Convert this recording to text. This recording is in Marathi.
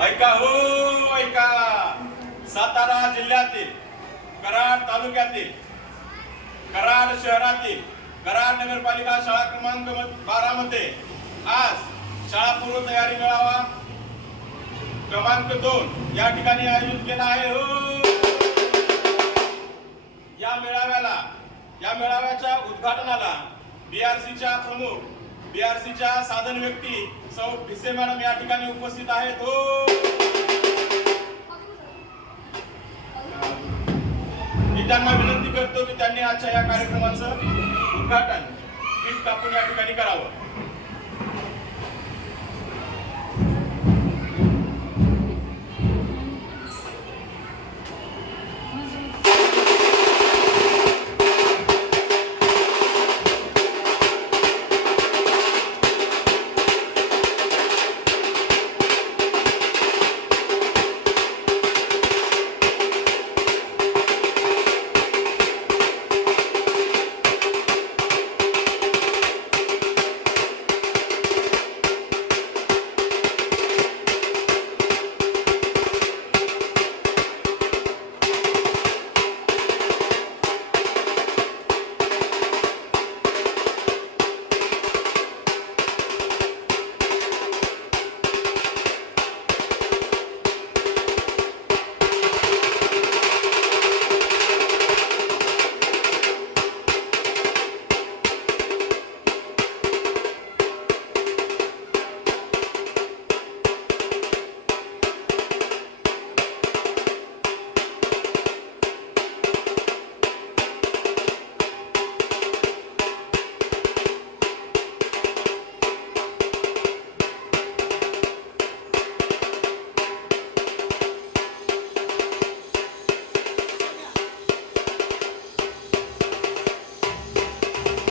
ऐका हो ऐका, सातारा जिल्ह्यातील कराड तालुक्यातील कराड शहरातील कराड नगरपालिका शाळा क्रमांक 12 मध्ये आज शाळा पूर्व तयारी मेळावा क्रमांक 2 या ठिकाणी आयोजित केला आहे हो। या मेळाव्याच्या उद्घाटनाला बीआरसीच्या प्रमुख बीआरसीच्या साधन व्यक्ती सौ भिसे मॅडम या ठिकाणी उपस्थित आहेत हो। मी त्यांना विनंती करतो की त्यांनी आजच्या या कार्यक्रमाचं उद्घाटन पीठ कापून या ठिकाणी करावं।